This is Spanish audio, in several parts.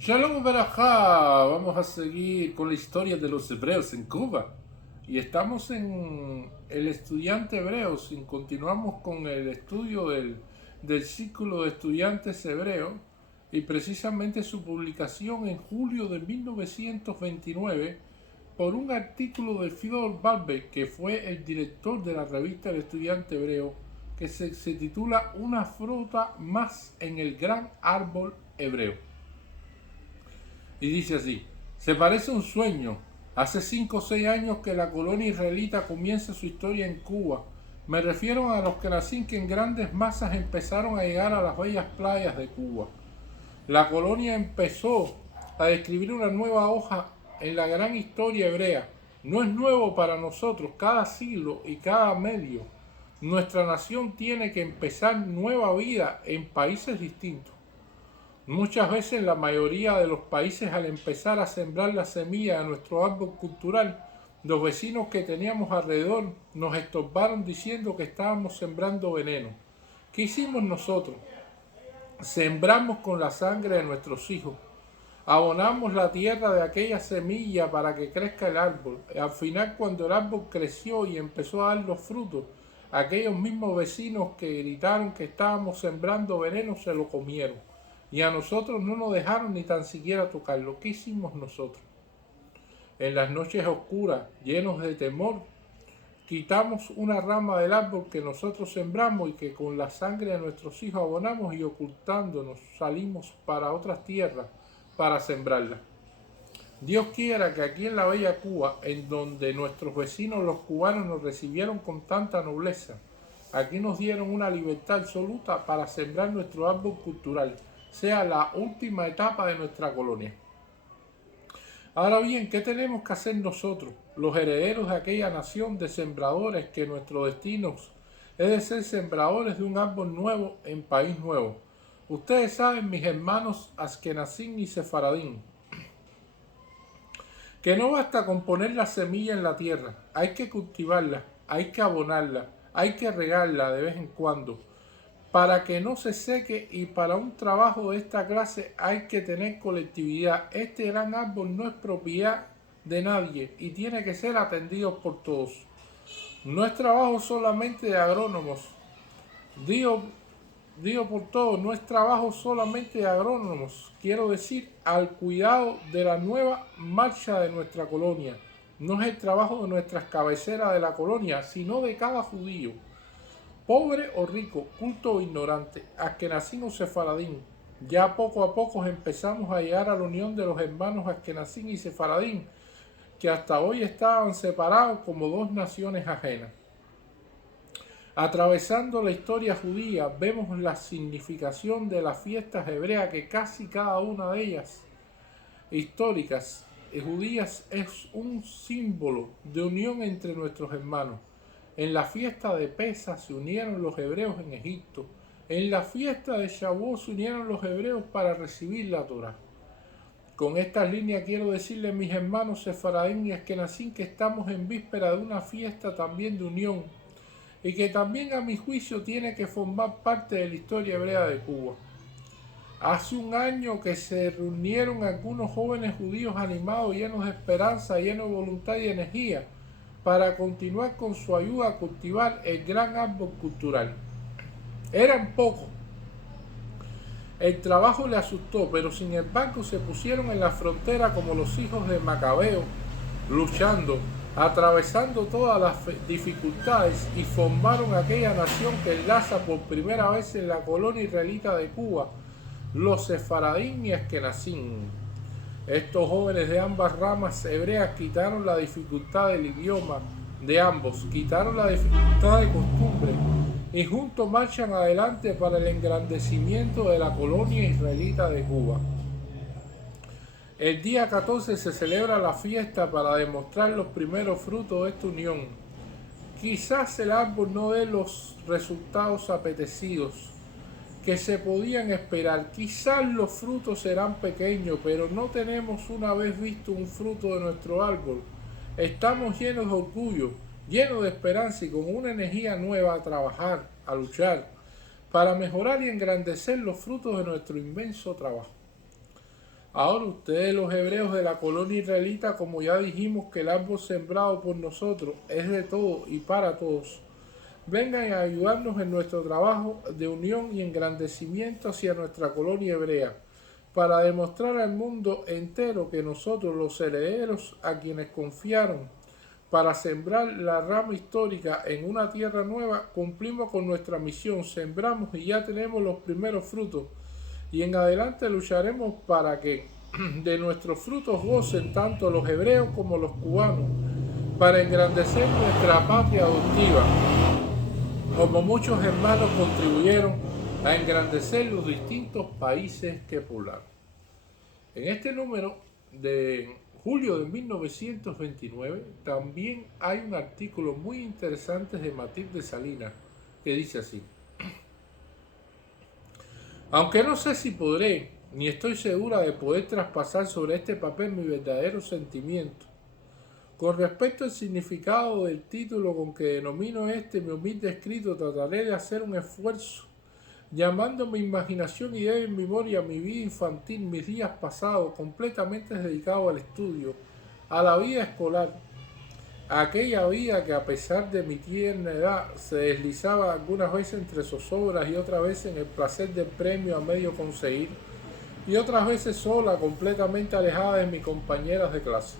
Shalom Barajá, vamos a seguir con la historia de los hebreos en Cuba. Y estamos en el estudiante hebreos y continuamos con el estudio del círculo de estudiantes hebreos y precisamente su publicación en julio de 1929 por un artículo de Fyodor Balbe, que fue el director de la revista El Estudiante Hebreo, que se titula Una fruta más en el gran árbol hebreo. Y dice así: se parece a un sueño. Hace 5 o 6 años que la colonia israelita comienza su historia en Cuba. Me refiero a los que que en grandes masas empezaron a llegar a las bellas playas de Cuba. La colonia empezó a describir una nueva hoja en la gran historia hebrea. No es nuevo para nosotros, cada siglo y cada medio. Nuestra nación tiene que empezar nueva vida en países distintos. Muchas veces la mayoría de los países, al empezar a sembrar la semilla de nuestro árbol cultural, los vecinos que teníamos alrededor nos estorbaron diciendo que estábamos sembrando veneno. ¿Qué hicimos nosotros? Sembramos con la sangre de nuestros hijos. Abonamos la tierra de aquella semilla para que crezca el árbol. Al final, cuando el árbol creció y empezó a dar los frutos, aquellos mismos vecinos que gritaron que estábamos sembrando veneno se lo comieron. Y a nosotros no nos dejaron ni tan siquiera tocarlo. ¿Qué hicimos nosotros? En las noches oscuras, llenos de temor, quitamos una rama del árbol que nosotros sembramos y que con la sangre de nuestros hijos abonamos, y ocultándonos salimos para otras tierras para sembrarla. Dios quiera que aquí en la bella Cuba, en donde nuestros vecinos los cubanos nos recibieron con tanta nobleza, aquí nos dieron una libertad absoluta para sembrar nuestro árbol cultural, sea la última etapa de nuestra colonia. Ahora bien, ¿qué tenemos que hacer nosotros, los herederos de aquella nación de sembradores, que nuestro destino es de ser sembradores de un árbol nuevo en país nuevo? Ustedes saben, mis hermanos Askenazim y Sefaradín, que no basta con poner la semilla en la tierra, hay que cultivarla, hay que abonarla, hay que regarla de vez en cuando, para que no se seque, y para un trabajo de esta clase hay que tener colectividad. Este gran árbol no es propiedad de nadie y tiene que ser atendido por todos. No es trabajo solamente de agrónomos, digo, digo por todos, no es trabajo solamente de agrónomos, quiero decir, al cuidado de la nueva marcha de nuestra colonia. No es el trabajo de nuestras cabeceras de la colonia, sino de cada judío, pobre o rico, culto o ignorante, Askenazim o Sefaradín. Ya poco a poco empezamos a llegar a la unión de los hermanos Askenazim y Sefaradín, que hasta hoy estaban separados como dos naciones ajenas. Atravesando la historia judía, vemos la significación de las fiestas hebreas, que casi cada una de ellas, históricas y judías, es un símbolo de unión entre nuestros hermanos. En la fiesta de Pesach se unieron los hebreos en Egipto. En la fiesta de Shavuot se unieron los hebreos para recibir la Torá. Con estas líneas quiero decirles, mis hermanos Sefaradín y Askenazim, que estamos en víspera de una fiesta también de unión, y que también, a mi juicio, tiene que formar parte de la historia hebrea de Cuba. Hace un año que se reunieron algunos jóvenes judíos animados, llenos de esperanza, llenos de voluntad y energía, para continuar con su ayuda a cultivar el gran árbol cultural. Eran pocos. El trabajo le asustó, pero sin embargo se pusieron en la frontera como los hijos de Macabeo, luchando, atravesando todas las dificultades, y formaron aquella nación que enlaza por primera vez en la colonia israelita de Cuba, los Sefaradín y Askenazim. Estos jóvenes de ambas ramas hebreas quitaron la dificultad del idioma de ambos, quitaron la dificultad de costumbre, y juntos marchan adelante para el engrandecimiento de la colonia israelita de Cuba. El día 14 se celebra la fiesta para demostrar los primeros frutos de esta unión. Quizás el árbol no dé los resultados apetecidos que se podían esperar. Quizás los frutos serán pequeños, pero no tenemos, una vez visto un fruto de nuestro árbol, estamos llenos de orgullo, llenos de esperanza y con una energía nueva a trabajar, a luchar, para mejorar y engrandecer los frutos de nuestro inmenso trabajo. Ahora ustedes, los hebreos de la colonia israelita, como ya dijimos que el árbol sembrado por nosotros es de todos y para todos, vengan a ayudarnos en nuestro trabajo de unión y engrandecimiento hacia nuestra colonia hebrea, para demostrar al mundo entero que nosotros, los herederos a quienes confiaron para sembrar la rama histórica en una tierra nueva, cumplimos con nuestra misión, sembramos y ya tenemos los primeros frutos, y en adelante lucharemos para que de nuestros frutos gocen tanto los hebreos como los cubanos, para engrandecer nuestra patria adoptiva, como muchos hermanos contribuyeron a engrandecer los distintos países que poblaron. En este número de julio de 1929 también hay un artículo muy interesante de Matilde Salinas que dice así: aunque no sé si podré, ni estoy segura de poder traspasar sobre este papel mi verdadero sentimiento con respecto al significado del título con que denomino mi humilde escrito, trataré de hacer un esfuerzo, llamando mi imaginación y de memoria mi vida infantil, mis días pasados, completamente dedicados al estudio, a la vida escolar, a aquella vida que a pesar de mi tierna edad se deslizaba algunas veces entre zozobras y otras veces en el placer del premio a medio conseguir, y otras veces sola, completamente alejada de mis compañeras de clase.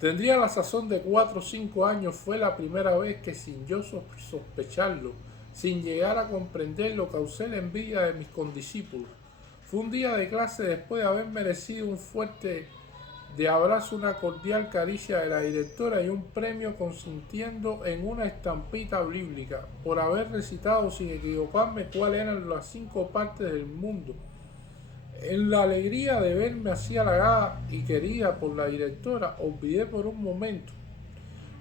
Tendría la sazón de 4 o 5 años, fue la primera vez que sin yo sospecharlo, sin llegar a comprenderlo, causé la envidia de mis condiscípulos. Fue un día de clase después de haber merecido un fuerte de abrazo, una cordial caricia de la directora y un premio consintiendo en una estampita bíblica por haber recitado sin equivocarme cuáles eran las 5 partes del mundo. En la alegría de verme así halagada y querida por la directora, olvidé por un momento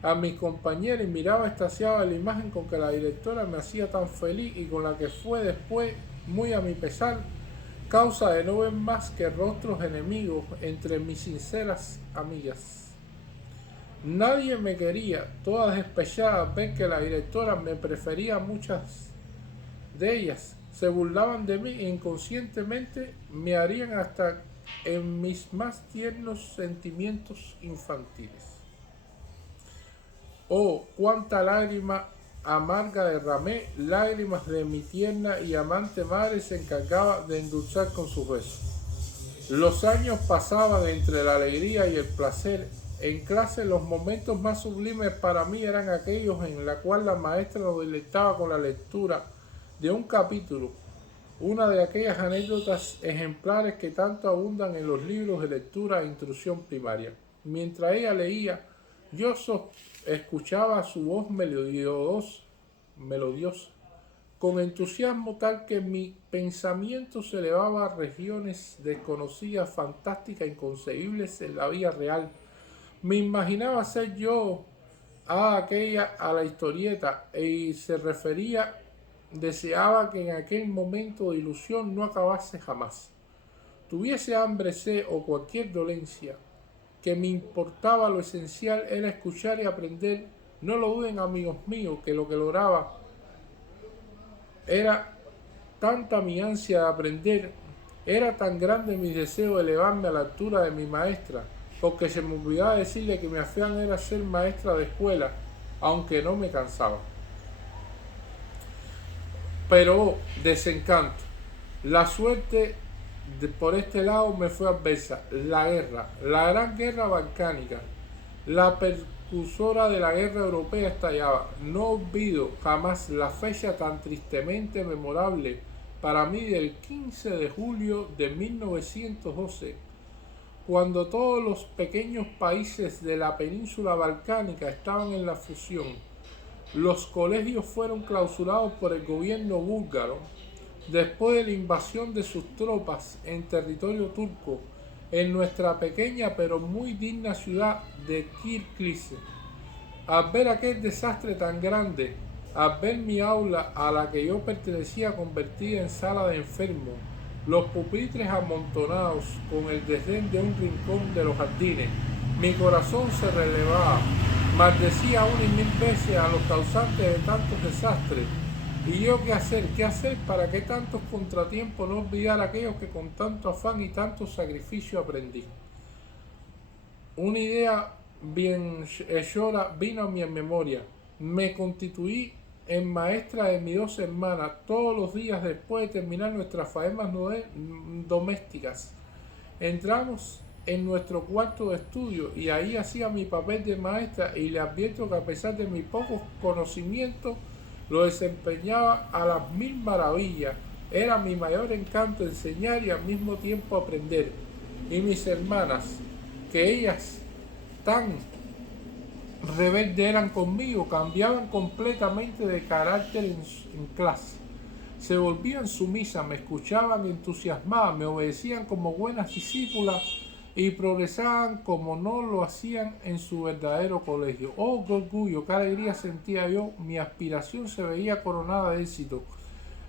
a mis compañeros y miraba extasiada la imagen con que la directora me hacía tan feliz y con la que fue después, muy a mi pesar, causa de no ver más que rostros enemigos entre mis sinceras amigas. Nadie me quería, todas despechadas, ver que la directora me prefería, muchas de ellas se burlaban de mí e inconscientemente me harían hasta en mis más tiernos sentimientos infantiles. Oh, cuánta lágrima amarga derramé, lágrimas de mi tierna y amante madre se encargaba de endulzar con sus besos. Los años pasaban entre la alegría y el placer. En clase los momentos más sublimes para mí eran aquellos en los cuales la maestra nos deleitaba con la lectura de un capítulo, una de aquellas anécdotas ejemplares que tanto abundan en los libros de lectura e instrucción primaria. Mientras ella leía, yo escuchaba su voz melodiosa, con entusiasmo tal que mi pensamiento se elevaba a regiones desconocidas, fantásticas, inconcebibles en la vida real. Me imaginaba ser yo a la historieta y se refería. Deseaba que en aquel momento de ilusión no acabase jamás. Tuviese hambre, sed o cualquier dolencia, que me importaba lo esencial era escuchar y aprender. No lo duden, amigos míos, que lo que lograba era tanta mi ansia de aprender, era tan grande mi deseo de elevarme a la altura de mi maestra, porque se me olvidaba decirle que mi afán era ser maestra de escuela, aunque no me cansaba. Pero desencanto, la suerte por este lado me fue adversa. La guerra, la gran guerra balcánica, la precursora de la guerra europea estallaba. No olvido jamás la fecha tan tristemente memorable para mí del 15 de julio de 1912, cuando todos los pequeños países de la península balcánica estaban en la fusión. Los colegios fueron clausurados por el gobierno búlgaro después de la invasión de sus tropas en territorio turco en nuestra pequeña pero muy digna ciudad de Kirklis. Al ver aquel desastre tan grande, al ver mi aula a la que yo pertenecía convertida en sala de enfermos, los pupitres amontonados con el desdén de un rincón de los jardines, mi corazón se relevaba. Maldecía una y mil veces a los causantes de tantos desastres ¿Y yo qué hacer? ¿Qué hacer para que tantos contratiempos no olvidar aquellos que con tanto afán y tanto sacrificio aprendí? Una idea bien llora vino a mi memoria. Me constituí en maestra de mis dos hermanas todos los días después de terminar nuestras faenas domésticas. Entramos en nuestro cuarto de estudio y ahí hacía mi papel de maestra y le advierto que a pesar de mi pocos conocimientos lo desempeñaba a las mil maravillas. Era mi mayor encanto enseñar y al mismo tiempo aprender. Y mis hermanas, que ellas tan rebeldes eran conmigo, cambiaban completamente de carácter en clase. Se volvían sumisas, me escuchaban entusiasmadas, me obedecían como buenas discípulas y progresaban como no lo hacían en su verdadero colegio. Oh, qué orgullo, qué alegría sentía yo, mi aspiración se veía coronada de éxito.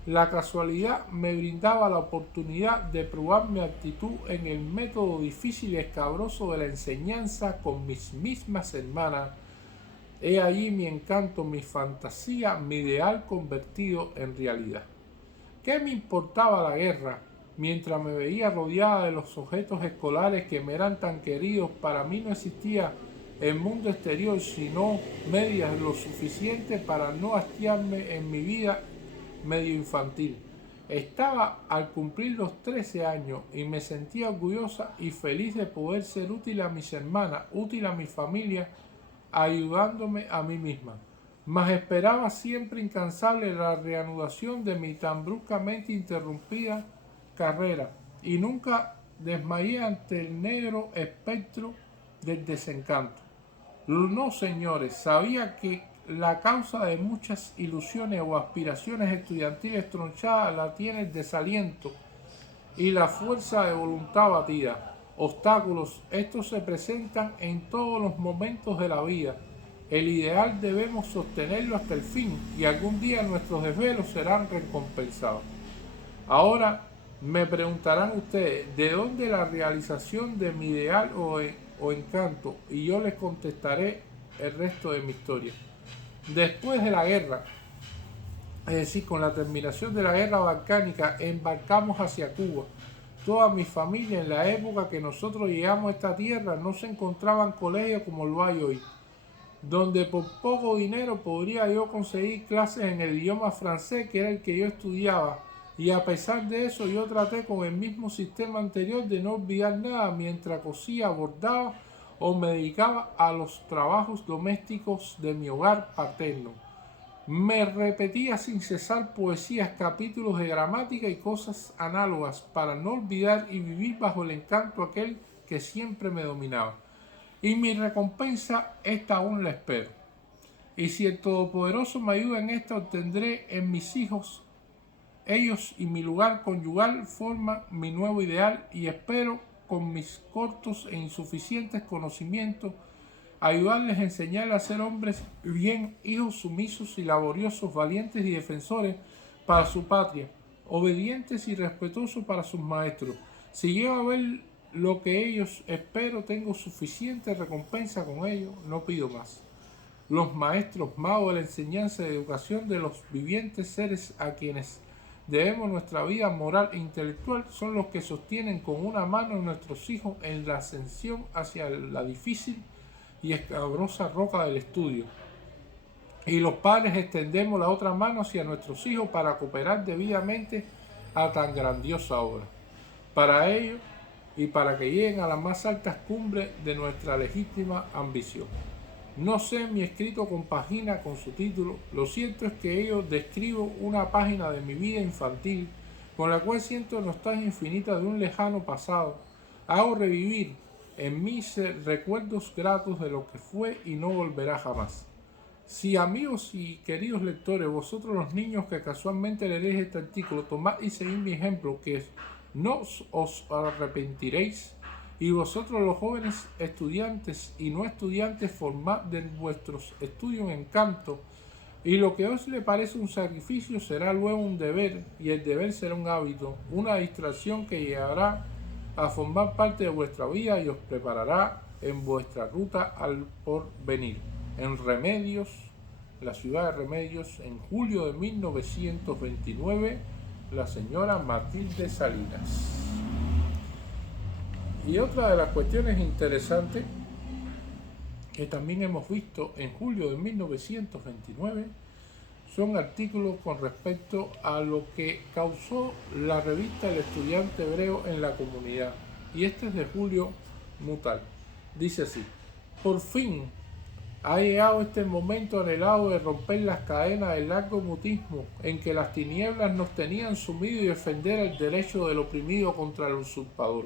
La casualidad me brindaba la oportunidad de probar mi actitud en el método difícil y escabroso de la enseñanza con mis mismas hermanas. He allí mi encanto, mi fantasía, mi ideal convertido en realidad. ¿Qué me importaba la guerra? Mientras me veía rodeada de los objetos escolares que me eran tan queridos, para mí no existía el mundo exterior, sino medias lo suficiente para no hastiarme en mi vida medio infantil. Estaba al cumplir los 13 años y me sentía orgullosa y feliz de poder ser útil a mis hermanas, útil a mi familia, ayudándome a mí misma. Mas esperaba siempre incansable la reanudación de mi tan bruscamente interrumpida carrera y nunca desmayé ante el negro espectro del desencanto. No, señores, sabía que la causa de muchas ilusiones o aspiraciones estudiantiles tronchadas la tiene el desaliento y la fuerza de voluntad batida. Obstáculos, estos se presentan en todos los momentos de la vida. El ideal debemos sostenerlo hasta el fin y algún día nuestros desvelos serán recompensados. Ahora me preguntarán ustedes, ¿de dónde la realización de mi ideal o encanto? Y yo les contestaré el resto de mi historia. Después de la guerra, es decir, con la terminación de la guerra balcánica, embarcamos hacia Cuba. Toda mi familia en la época que nosotros llegamos a esta tierra no se encontraba en colegio como lo hay hoy, donde por poco dinero podría yo conseguir clases en el idioma francés que era el que yo estudiaba. Y a pesar de eso yo traté con el mismo sistema anterior de no olvidar nada mientras cosía, bordaba o me dedicaba a los trabajos domésticos de mi hogar paterno. Me repetía sin cesar poesías, capítulos de gramática y cosas análogas para no olvidar y vivir bajo el encanto aquel que siempre me dominaba. Y mi recompensa esta aún la espero. Y si el Todopoderoso me ayuda en esta, obtendré en mis hijos, ellos y mi lugar conyugal forman mi nuevo ideal y espero con mis cortos e insuficientes conocimientos ayudarles a enseñarles a ser hombres bien, hijos sumisos y laboriosos, valientes y defensores para su patria, obedientes y respetuosos para sus maestros. Si llego a ver lo que ellos espero, tengo suficiente recompensa con ellos, no pido más. Los maestros, magos de la enseñanza y educación de los vivientes seres a quienes debemos nuestra vida moral e intelectual son los que sostienen con una mano a nuestros hijos en la ascensión hacia la difícil y escabrosa roca del estudio. Y los padres extendemos la otra mano hacia nuestros hijos para cooperar debidamente a tan grandiosa obra. Para ello y para que lleguen a las más altas cumbres de nuestra legítima ambición. No sé, mi escrito compagina con su título. Lo cierto es que yo describo una página de mi vida infantil con la cual siento nostalgia infinita de un lejano pasado. Hago revivir en mí recuerdos gratos de lo que fue y no volverá jamás. Si, amigos y queridos lectores, vosotros los niños que casualmente leeréis este artículo, tomad y seguid mi ejemplo, que no os arrepentiréis. Y vosotros los jóvenes estudiantes y no estudiantes, formad de vuestros estudios un encanto, y lo que os le parece un sacrificio será luego un deber, y el deber será un hábito, una distracción que llegará a formar parte de vuestra vida y os preparará en vuestra ruta al porvenir, en remedios la ciudad de Remedios, en julio de 1929, la señora Matilde Salinas. Y otra de las cuestiones interesantes que también hemos visto en julio de 1929 son artículos con respecto a lo que causó la revista El Estudiante Hebreo en la comunidad. Y este es de Julio Mutal. Dice así: por fin ha llegado este momento anhelado de romper las cadenas del largo mutismo en que las tinieblas nos tenían sumidos y defender el derecho del oprimido contra el usurpador.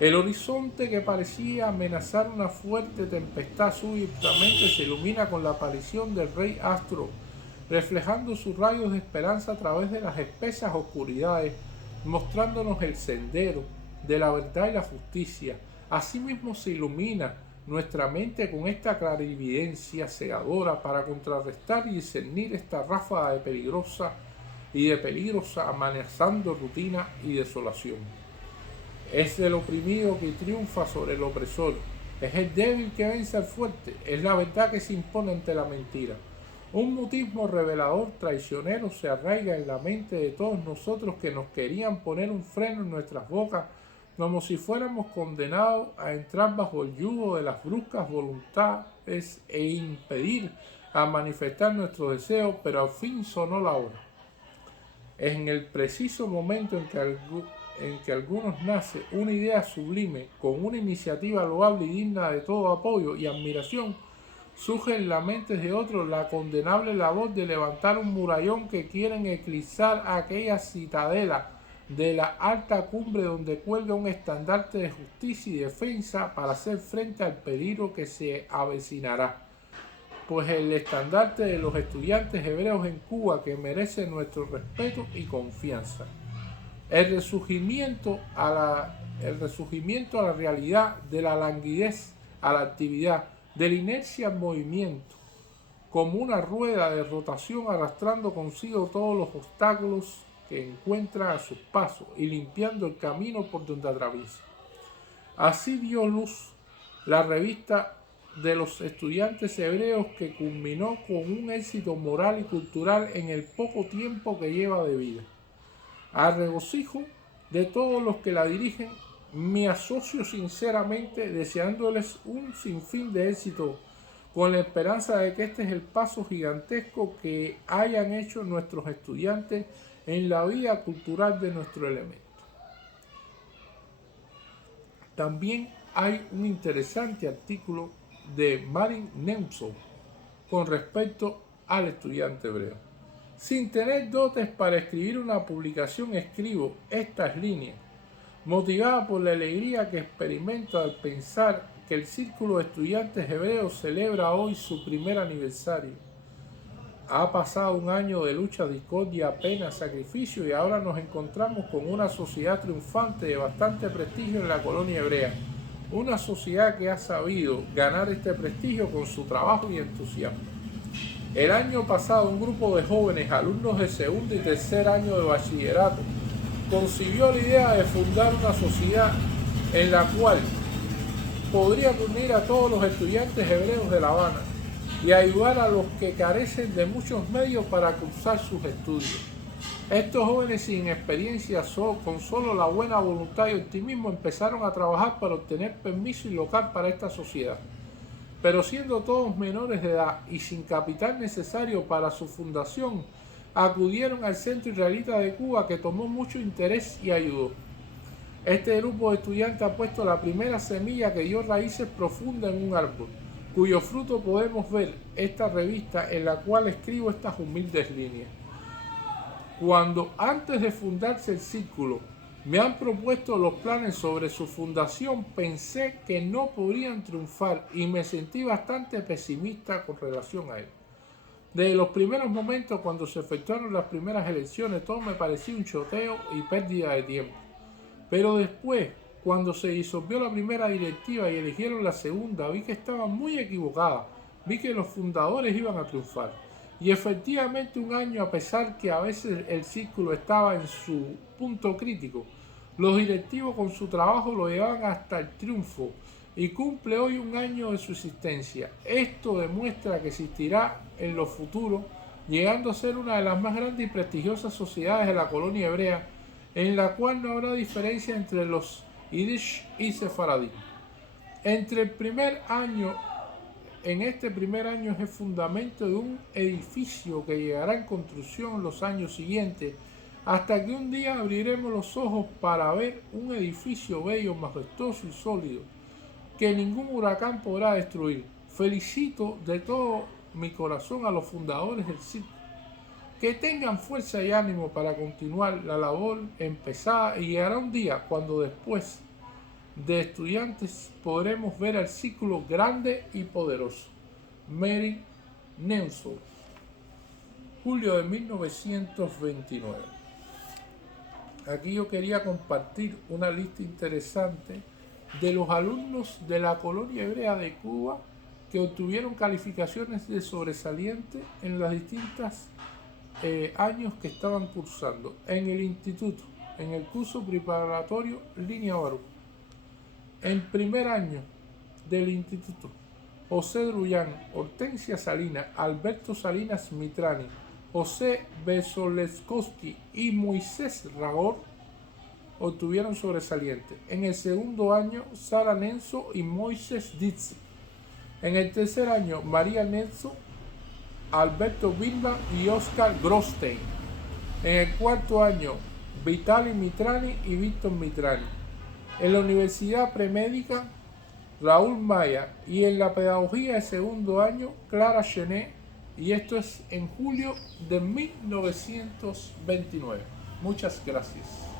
El horizonte que parecía amenazar una fuerte tempestad súbitamente se ilumina con la aparición del rey Astro, reflejando sus rayos de esperanza a través de las espesas oscuridades, mostrándonos el sendero de la verdad y la justicia. Asimismo se ilumina nuestra mente con esta clarividencia cegadora para contrarrestar y discernir esta ráfaga de peligros amenazando rutina y desolación. Es el oprimido que triunfa sobre el opresor, es el débil que vence al fuerte, es la verdad que se impone ante la mentira. Un mutismo revelador, traicionero, se arraiga en la mente de todos nosotros que nos querían poner un freno en nuestras bocas, como si fuéramos condenados a entrar bajo el yugo de las bruscas voluntades e impedir a manifestar nuestros deseos, pero al fin sonó la hora. En el preciso momento en que algunos nace una idea sublime, con una iniciativa loable y digna de todo apoyo y admiración, surge en la mente de otros la condenable labor de levantar un murallón que quieren eclipsar aquella citadela de la alta cumbre donde cuelga un estandarte de justicia y defensa para hacer frente al peligro que se avecinará. Pues el estandarte de los estudiantes hebreos en Cuba que merece nuestro respeto y confianza. El resurgimiento a la realidad, de la languidez a la actividad, de la inercia al movimiento, como una rueda de rotación arrastrando consigo todos los obstáculos que encuentra a sus pasos y limpiando el camino por donde atraviesa. Así dio luz la revista de los estudiantes hebreos, que culminó con un éxito moral y cultural en el poco tiempo que lleva de vida. Al regocijo de todos los que la dirigen, me asocio sinceramente deseándoles un sinfín de éxito, con la esperanza de que este es el paso gigantesco que hayan hecho nuestros estudiantes en la vida cultural de nuestro elemento. También hay un interesante artículo de Marin Nemtsov con respecto al estudiante hebreo. Sin tener dotes para escribir una publicación, escribo estas líneas, motivada por la alegría que experimento al pensar que el Círculo de Estudiantes Hebreos celebra hoy su primer aniversario. Ha pasado un año de lucha, discordia, pena, sacrificio, y ahora nos encontramos con una sociedad triunfante de bastante prestigio en la colonia hebrea. Una sociedad que ha sabido ganar este prestigio con su trabajo y entusiasmo. El año pasado, un grupo de jóvenes, alumnos de segundo y tercer año de bachillerato, concibió la idea de fundar una sociedad en la cual podría reunir a todos los estudiantes hebreos de La Habana y ayudar a los que carecen de muchos medios para cursar sus estudios. Estos jóvenes sin experiencia, con solo la buena voluntad y optimismo, empezaron a trabajar para obtener permiso y local para esta sociedad. Pero siendo todos menores de edad y sin capital necesario para su fundación, acudieron al Centro Israelita de Cuba, que tomó mucho interés y ayudó. Este grupo de estudiantes ha puesto la primera semilla que dio raíces profundas en un árbol, cuyo fruto podemos ver esta revista en la cual escribo estas humildes líneas. Cuando antes de fundarse el círculo me han propuesto los planes sobre su fundación, pensé que no podrían triunfar y me sentí bastante pesimista con relación a él. Desde los primeros momentos, cuando se efectuaron las primeras elecciones, todo me parecía un choteo y pérdida de tiempo. Pero después, cuando se disolvió la primera directiva y eligieron la segunda, vi que estaba muy equivocada. Vi que los fundadores iban a triunfar. Y efectivamente, un año, a pesar que a veces el círculo estaba en su punto crítico, los directivos con su trabajo lo llevaban hasta el triunfo, y cumple hoy un año de su existencia. Esto demuestra que existirá en lo futuro, llegando a ser una de las más grandes y prestigiosas sociedades de la colonia hebrea, en la cual no habrá diferencia entre los Yiddish y sefaradí. En este primer año es el fundamento de un edificio que llegará en construcción en los años siguientes, hasta que un día abriremos los ojos para ver un edificio bello, majestuoso y sólido, que ningún huracán podrá destruir. Felicito de todo mi corazón a los fundadores del circo. Que tengan fuerza y ánimo para continuar la labor empezada, y llegará un día cuando después de estudiantes podremos ver el círculo grande y poderoso. Mary Nelson, julio de 1929. Aquí yo quería compartir una lista interesante de los alumnos de la colonia hebrea de Cuba que obtuvieron calificaciones de sobresaliente en los distintos años que estaban cursando en el instituto, en el curso preparatorio Línea Barú. En primer año del instituto, José Drullán, Hortensia Salinas, Alberto Salinas Mitrani, José Besolewski y Moisés Ragor obtuvieron sobresaliente. En el segundo año, Sara Nenzo y Moisés Ditz. En el tercer año, María Nenzo, Alberto Bilba y Oscar Grostein. En el cuarto año, Vitali Mitrani y Víctor Mitrani. En la Universidad Premédica, Raúl Maya, y en la Pedagogía de segundo año, Clara Chenet, y esto es en julio de 1929. Muchas gracias.